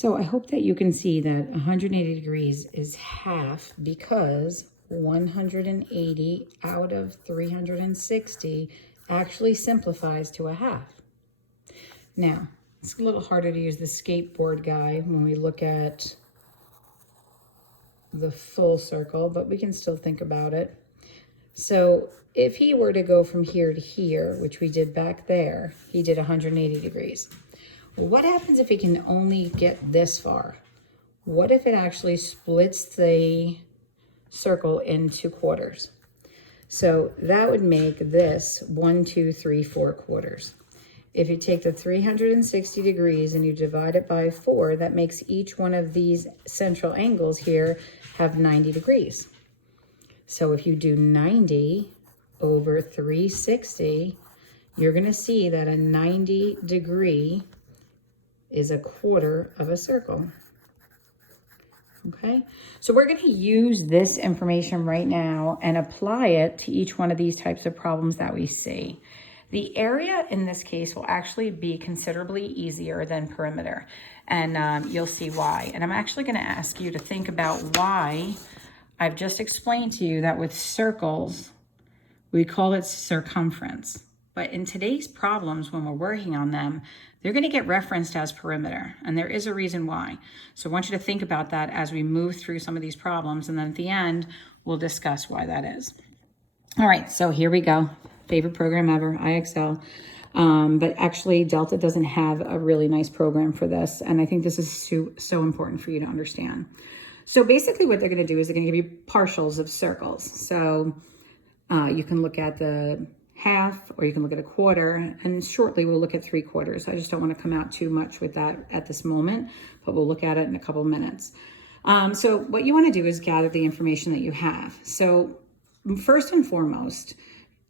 So I hope that you can see that 180 degrees is half because 180 out of 360 actually simplifies to a half. Now, it's a little harder to use the skateboard guy when we look at the full circle, but we can still think about it. So if he were to go from here to here, which we did back there, he did 180 degrees. Well, what happens if he can only get this far? What if it actually splits the circle into quarters? So that would make this 1, 2, 3, 4 quarters. If you take the 360 degrees and you divide it by 4, that makes each one of these central angles here have 90 degrees. So if you do 90 over 360, you're going to see that a 90 degree is a quarter of a circle. Okay, so we're going to use this information right now and apply it to each one of these types of problems that we see. The area in this case will actually be considerably easier than perimeter, and you'll see why. And I'm actually going to ask you to think about why I've just explained to you that with circles, we call it circumference. But in today's problems, when we're working on them, they're going to get referenced as perimeter, and there is a reason why. So I want you to think about that as we move through some of these problems, and then at the end, we'll discuss why that is. All right, so here we go. Favorite program ever, IXL. But actually, Delta doesn't have a really nice program for this, and I think this is so important for you to understand. So basically what they're going to do is they're going to give you partials of circles. So you can look at the half, or you can look at a quarter, and shortly we'll look at 3/4. I just don't want to come out too much with that at this moment, but we'll look at it in a couple of minutes. So what you want to do is gather the information that you have. So first and foremost,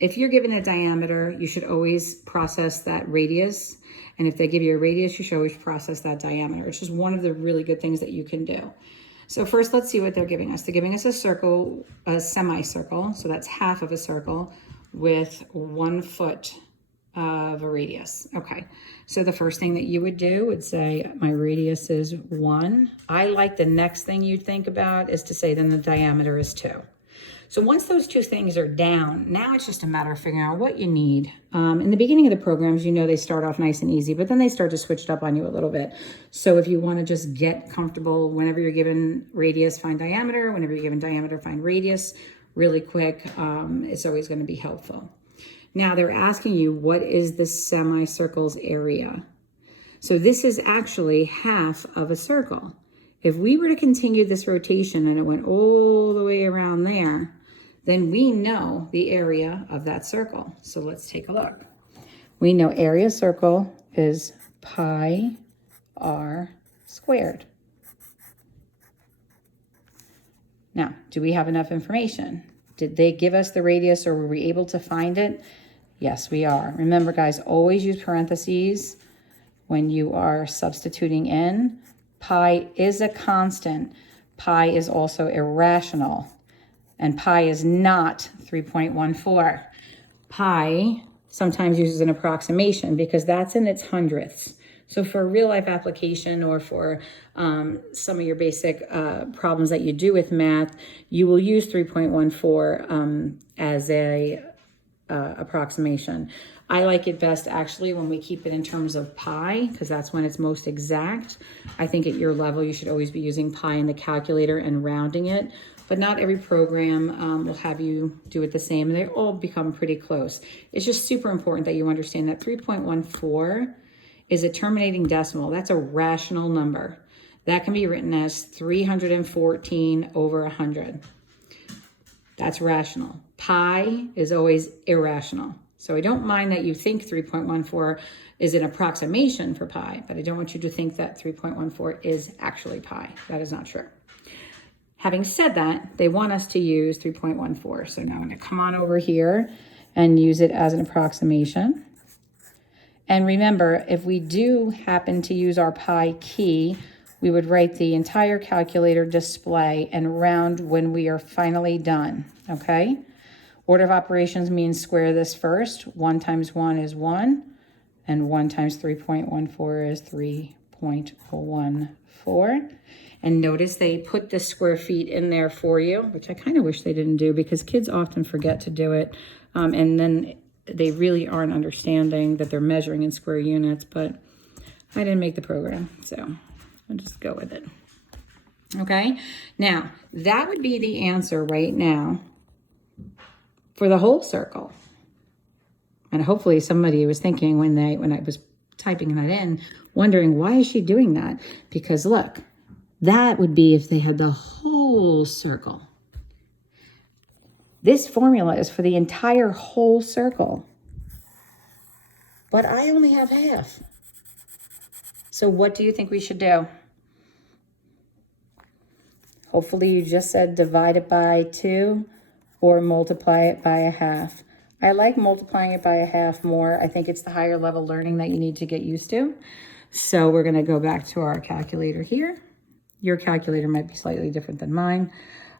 if you're given a diameter, you should always process that radius. And if they give you a radius, you should always process that diameter. It's just one of the really good things that you can do. So first, let's see what they're giving us. They're giving us a circle, a semicircle. So that's half of a circle with 1 foot of a radius. Okay, so the first thing that you would do would say, my radius is 1. I like the next thing you'd think about is to say, then the diameter is 2. So once those two things are down, now it's just a matter of figuring out what you need. In the beginning of the programs, you know, they start off nice and easy, but then they start to switch it up on you a little bit. So if you want to just get comfortable, whenever you're given radius, find diameter. Whenever you're given diameter, find radius. Really quick, it's always going to be helpful. Now they're asking you, what is the semicircle's area? So this is actually half of a circle. If we were to continue this rotation and it went all the way around there, then we know the area of that circle. So let's take a look. We know area circle is pi r squared. Now, do we have enough information? Did they give us the radius, or were we able to find it? Yes, we are. Remember, guys, always use parentheses when you are substituting in. Pi is a constant. Pi is also irrational. And pi is not 3.14. Pi sometimes uses an approximation because that's in its hundredths. So for a real life application, or for some of your basic problems that you do with math, you will use 3.14 as a approximation. I like it best actually when we keep it in terms of pi, because that's when it's most exact. I think at your level, you should always be using pi in the calculator and rounding it, but not every program will have you do it the same. They all become pretty close. It's just super important that you understand that 3.14 is a terminating decimal. That's a rational number. That can be written as 314 over 100. That's rational. Pi is always irrational. So I don't mind that you think 3.14 is an approximation for pi, but I don't want you to think that 3.14 is actually pi. That is not true. Having said that, they want us to use 3.14. So now I'm going to come on over here and use it as an approximation. And remember, if we do happen to use our pi key, we would write the entire calculator display and round when we are finally done, okay? Order of operations means square this first. 1 times 1 is 1, and 1 times 3.14 is 3.14. And notice they put the square feet in there for you, which I kind of wish they didn't do because kids often forget to do it. And then they really aren't understanding that they're measuring in square units, but I didn't make the program, so I'll just go with it. Okay, now that would be the answer right now for the whole circle. And hopefully somebody was thinking when I was typing that in, wondering why is she doing that? Because look, that would be if they had the whole circle. This formula is for the entire whole circle. But I only have half. So what do you think we should do? Hopefully you just said divide it by 2 or multiply it by a half. I like multiplying it by a half more. I think it's the higher level learning that you need to get used to. So we're going to go back to our calculator here. Your calculator might be slightly different than mine.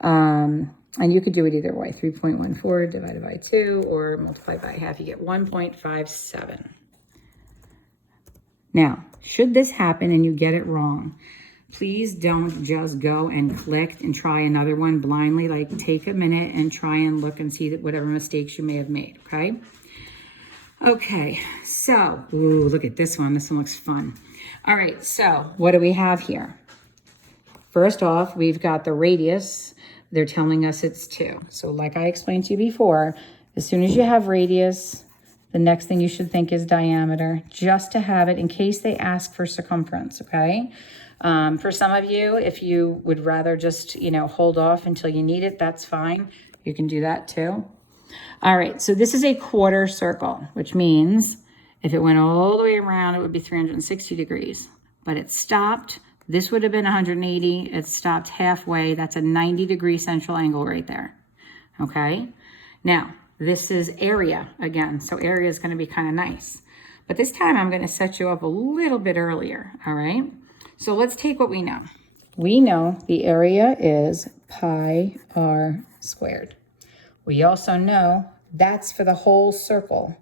And you could do it either way. 3.14 divided by 2 or multiply by half. You get 1.57. Now, should this happen and you get it wrong, please don't just go and click and try another one blindly. Like, take a minute and try and look and see that whatever mistakes you may have made, okay? Okay, so, ooh, look at this one. This one looks fun. All right, so what do we have here? First off, we've got the radius. They're telling us it's 2. So like I explained to you before, as soon as you have radius, the next thing you should think is diameter, just to have it in case they ask for circumference, okay? For some of you, if you would rather just, hold off until you need it, that's fine. You can do that too. All right, so this is a quarter circle, which means if it went all the way around, it would be 360 degrees, but it stopped. This would have been 180. It stopped halfway. That's a 90-degree central angle right there, okay? Now, this is area again, so area is going to be kind of nice. But this time I'm going to set you up a little bit earlier, all right? So let's take what we know. We know the area is pi r squared. We also know that's for the whole circle.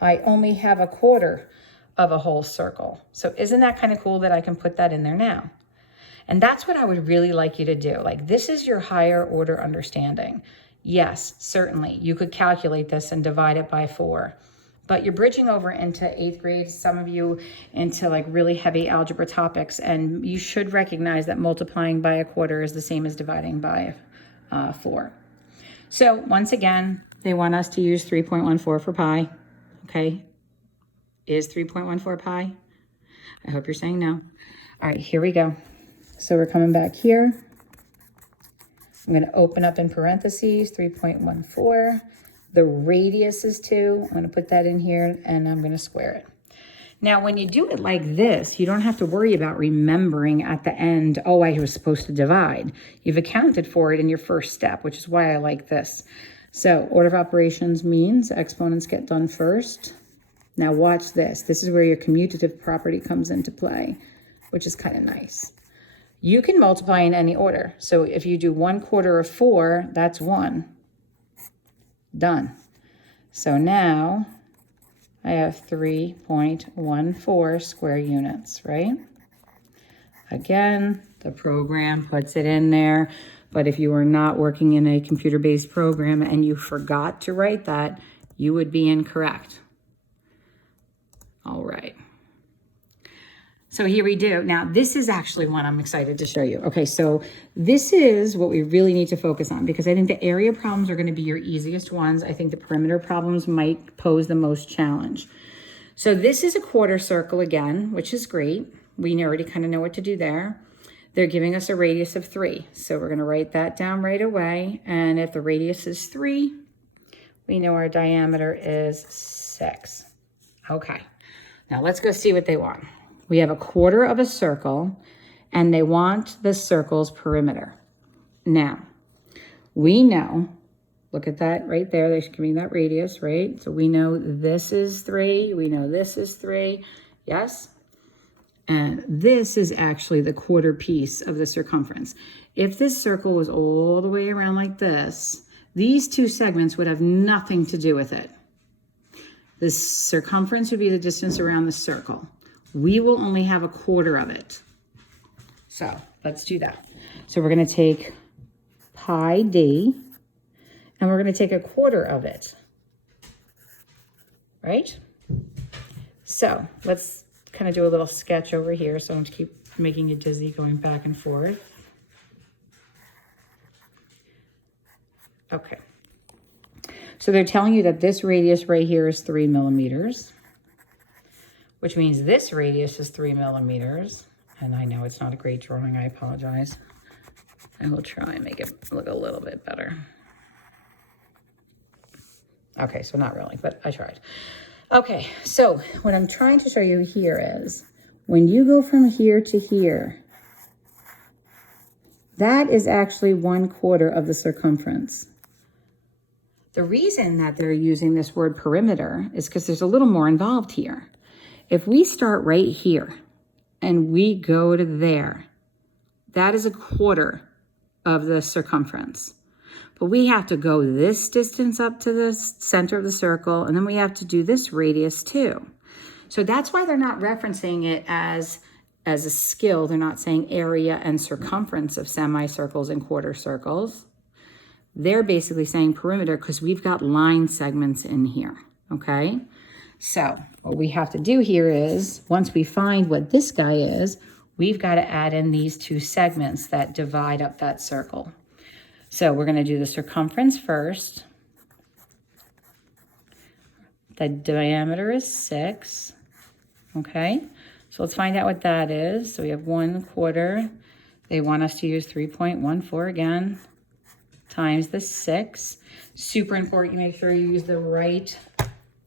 I only have a quarter of a whole circle. So isn't that kind of cool that I can put that in there now? And that's what I would really like you to do. Like, this is your higher order understanding. Yes, certainly, you could calculate this and divide it by 4. But you're bridging over into 8th grade, some of you into like really heavy algebra topics, and you should recognize that multiplying by a quarter is the same as dividing by 4. So once again, they want us to use 3.14 for pi, okay? Is 3.14 pi? I hope you're saying no. All right, here we go. So we're coming back here. I'm going to open up in parentheses, 3.14. The radius is 2. I'm going to put that in here, and I'm going to square it. Now, when you do it like this, you don't have to worry about remembering at the end, oh, I was supposed to divide. You've accounted for it in your first step, which is why I like this. So order of operations means exponents get done first. Now watch this. This is where your commutative property comes into play, which is kind of nice. You can multiply in any order. So if you do 1/4 of 4, that's 1. Done. So now I have 3.14 square units, right? Again, the program puts it in there. But if you are not working in a computer-based program and you forgot to write that, you would be incorrect. All right. So here we do. Now, this is actually one I'm excited to show you. Okay, so this is what we really need to focus on because I think the area problems are going to be your easiest ones. I think the perimeter problems might pose the most challenge. So this is a quarter circle again, which is great. We already kind of know what to do there. They're giving us a radius of 3. So we're going to write that down right away. And if the radius is 3, we know our diameter is 6. Okay, now let's go see what they want. We have a quarter of a circle, and they want the circle's perimeter. Now, we know, look at that right there. They're giving that radius, right? So we know this is 3. We know this is 3. Yes? And this is actually the quarter piece of the circumference. If this circle was all the way around like this, these two segments would have nothing to do with it. The circumference would be the distance around the circle. we will only have a quarter of it. So let's do that. So we're going to take pi d, and we're going to take a quarter of it, right? So let's kind of do a little sketch over here. So I don't keep making you dizzy going back and forth. Okay. So they're telling you that this radius right here is 3 millimeters, which means this radius is 3 millimeters. And I know it's not a great drawing, I apologize. I will try and make it look a little bit better. Okay, so not really, but I tried. Okay, so what I'm trying to show you here is when you go from here to here, that is actually 1/4 of the circumference. The reason that they're using this word perimeter is because there's a little more involved here. If we start right here and we go to there, that is 1/4 of the circumference. But we have to go this distance up to the center of the circle, and then we have to do this radius too. So that's why they're not referencing it as a skill. They're not saying area and circumference of semicircles and quarter circles. They're basically saying perimeter because we've got line segments in here, okay? So what we have to do here is, once we find what this guy is, we've got to add in these two segments that divide up that circle. So we're going to do the circumference first. The diameter is 6, okay? So let's find out what that is. So we have 1/4. They want us to use 3.14 again, times the 6. Super important, you make sure you use the right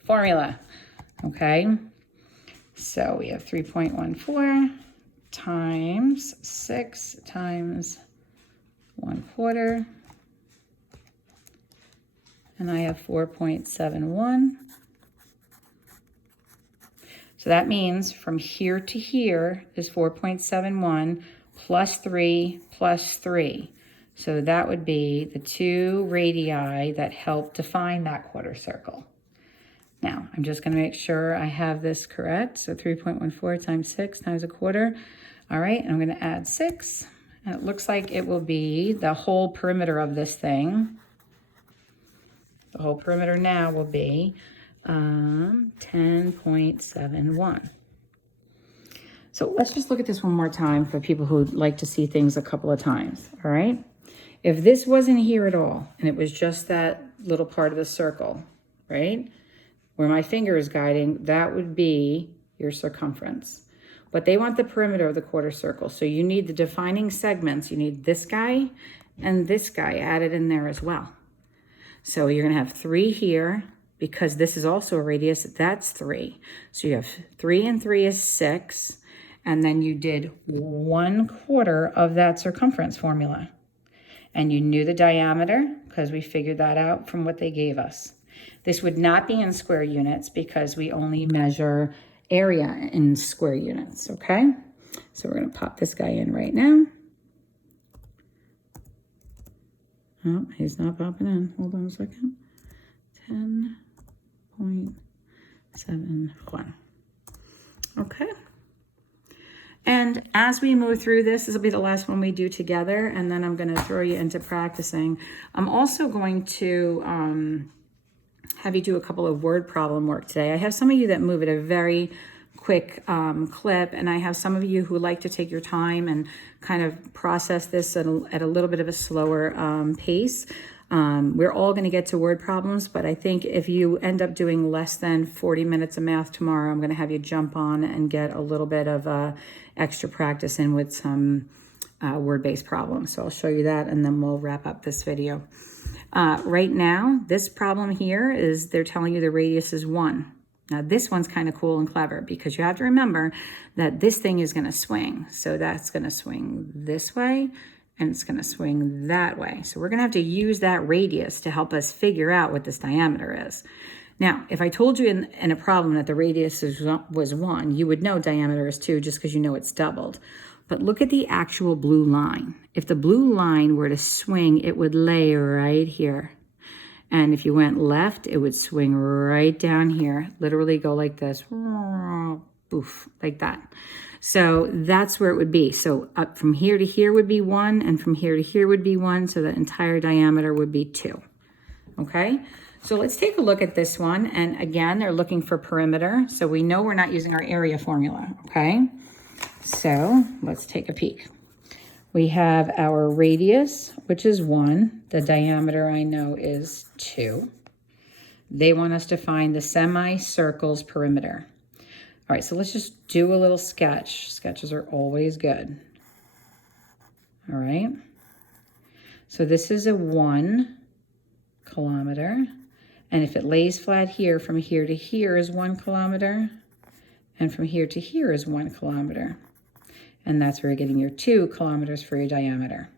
formula, okay? So we have 3.14 times 6 times 1/4. And I have 4.71. So that means from here to here is 4.71 plus 3 plus 3. So that would be the 2 radii that help define that quarter circle. Now, I'm just going to make sure I have this correct. So 3.14 times 6 times 1/4. All right, and I'm going to add 6. And it looks like it will be the whole perimeter of this thing. The whole perimeter now will be 10.71. So let's just look at this one more time for people who like to see things a couple of times, all right? If this wasn't here at all, and it was just that little part of the circle, right, where my finger is guiding, that would be your circumference. But they want the perimeter of the quarter circle. So you need the defining segments. You need this guy and this guy added in there as well. So you're going to have 3 here, because this is also a radius, that's 3. So you have 3 and 3 is 6. And then you did 1/4 of that circumference formula. And you knew the diameter because we figured that out from what they gave us. This would not be in square units because we only measure area in square units, okay? So we're going to pop this guy in right now. Oh, he's not popping in. Hold on a second. 10.71. Okay. And as we move through this will be the last one we do together, and then I'm going to throw you into practicing. I'm also going to have you do a couple of word problem work today. I have some of you that move at a very quick clip, and I have some of you who like to take your time and kind of process this at a little bit of a slower pace. We're all going to get to word problems, but I think if you end up doing less than 40 minutes of math tomorrow, I'm going to have you jump on and get a little bit of extra practice in with some word-based problems. So I'll show you that, and then we'll wrap up this video. Right now, this problem here is they're telling you the radius is 1. Now, this one's kind of cool and clever because you have to remember that this thing is going to swing. So that's going to swing this way, and it's going to swing that way. So we're going to have to use that radius to help us figure out what this diameter is. Now, if I told you in a problem that the radius was 1, you would know diameter is 2 just because you know it's doubled. But look at the actual blue line. If the blue line were to swing, it would lay right here. And if you went left, it would swing right down here. Literally go like this. Boom. poof, like that. So that's where it would be. So up from here to here would be 1, and from here to here would be 1, so the entire diameter would be 2. Okay, so let's take a look at this one. And again, they're looking for perimeter, so we know we're not using our area formula, okay? So let's take a peek. We have our radius, which is 1. The diameter I know is 2. They want us to find the semicircle's perimeter. All right, so let's just do a little sketch. Sketches are always good. All right. So this is a 1 kilometer. And if it lays flat here, from here to here is 1 kilometer. And from here to here is 1 kilometer. And that's where you're getting your 2 kilometers for your diameter.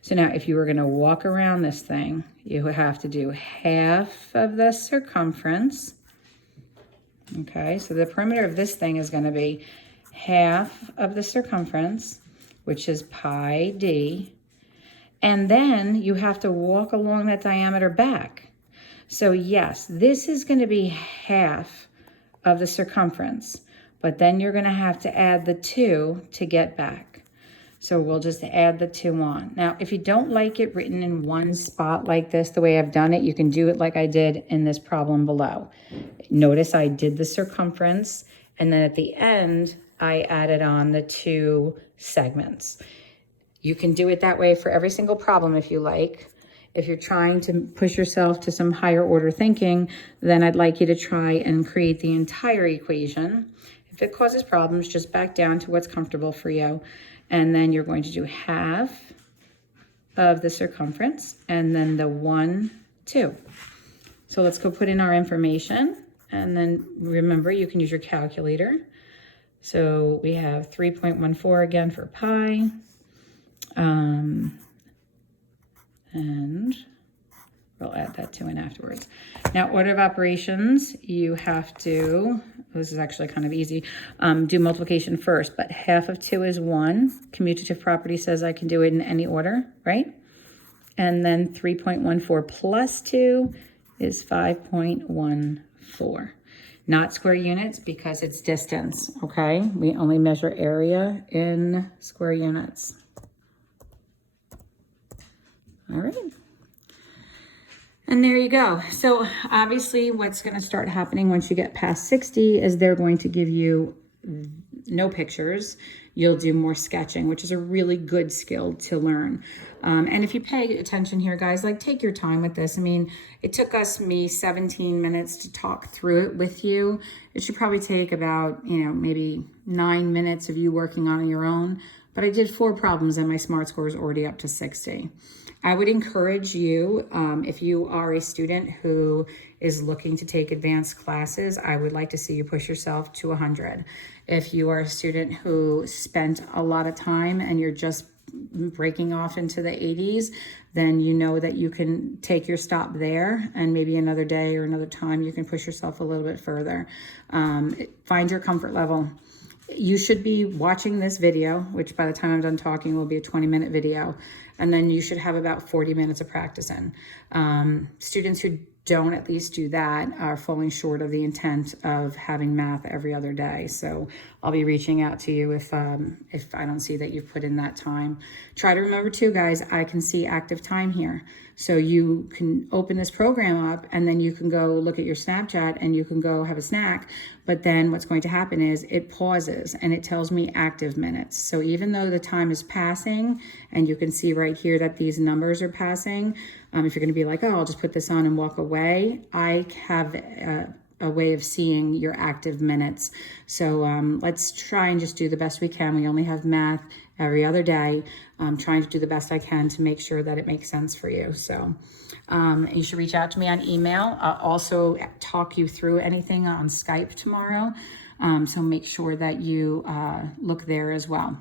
So now if you were going to walk around this thing, you would have to do half of the circumference. Okay, so the perimeter of this thing is going to be half of the circumference, which is pi d. And then you have to walk along that diameter back. So yes, this is going to be half of the circumference. But then you're going to have to add the 2 to get back. So we'll just add the 2 on. Now, if you don't like it written in one spot like this, the way I've done it, you can do it like I did in this problem below. Notice I did the circumference, and then at the end, I added on the 2 segments. You can do it that way for every single problem if you like. If you're trying to push yourself to some higher order thinking, then I'd like you to try and create the entire equation. If it causes problems, just back down to what's comfortable for you. And then you're going to do half of the circumference and then the 1, 2. So let's go put in our information. And then remember, you can use your calculator. So we have 3.14 again for pi. And we'll add that 2 in afterwards. Now, order of operations, you have to, this is actually kind of easy, do multiplication first, but half of 2 is 1. Commutative property says I can do it in any order, right? And then 3.14 plus 2 is 5.14. Not square units because it's distance, okay? We only measure area in square units. All right. And there you go. So obviously what's going to start happening once you get past 60 is they're going to give you no pictures. You'll do more sketching, which is a really good skill to learn. And if you pay attention here, guys, like take your time with this. I mean, it took me 17 minutes to talk through it with you. It should probably take about, maybe 9 minutes of you working on your own. But I did 4 problems and my SMART score is already up to 60. I would encourage you, if you are a student who is looking to take advanced classes, I would like to see you push yourself to 100. If you are a student who spent a lot of time and you're just breaking off into the 80s, then you know that you can take your stop there, and maybe another day or another time you can push yourself a little bit further. Find your comfort level. You should be watching this video, which by the time I'm done talking will be a 20-minute video. And then you should have about 40 minutes of practice in. Students who don't at least do that are falling short of the intent of having math every other day. So I'll be reaching out to you if I don't see that you've put in that time. Try to remember too, guys, I can see active time here. So you can open this program up and then you can go look at your Snapchat and you can go have a snack. But then what's going to happen is it pauses and it tells me active minutes. So even though the time is passing and you can see right here that these numbers are passing, if you're going to be like, oh, I'll just put this on and walk away, I have a way of seeing your active minutes. So let's try and just do the best we can. We only have math every other day. I'm trying to do the best I can to make sure that it makes sense for you. So you should reach out to me on email. I'll also talk you through anything on Skype tomorrow. So make sure that you look there as well.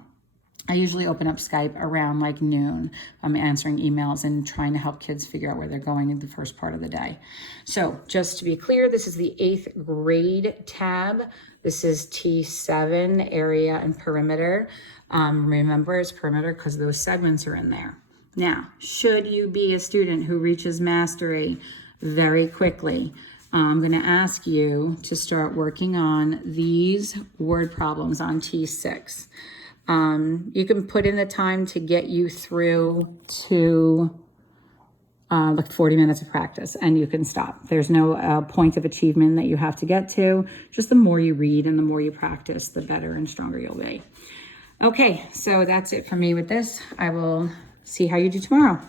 I usually open up Skype around like noon. I'm answering emails and trying to help kids figure out where they're going in the first part of the day. So just to be clear, this is the 8th grade tab. This is T7, area and perimeter. Remember, it's perimeter because those segments are in there. Now, should you be a student who reaches mastery very quickly, I'm going to ask you to start working on these word problems on T6. You can put in the time to get you through to like 40 minutes of practice, and you can stop. There's no point of achievement that you have to get to. Just the more you read and the more you practice, the better and stronger you'll be. Okay, so that's it for me with this. I will see how you do tomorrow.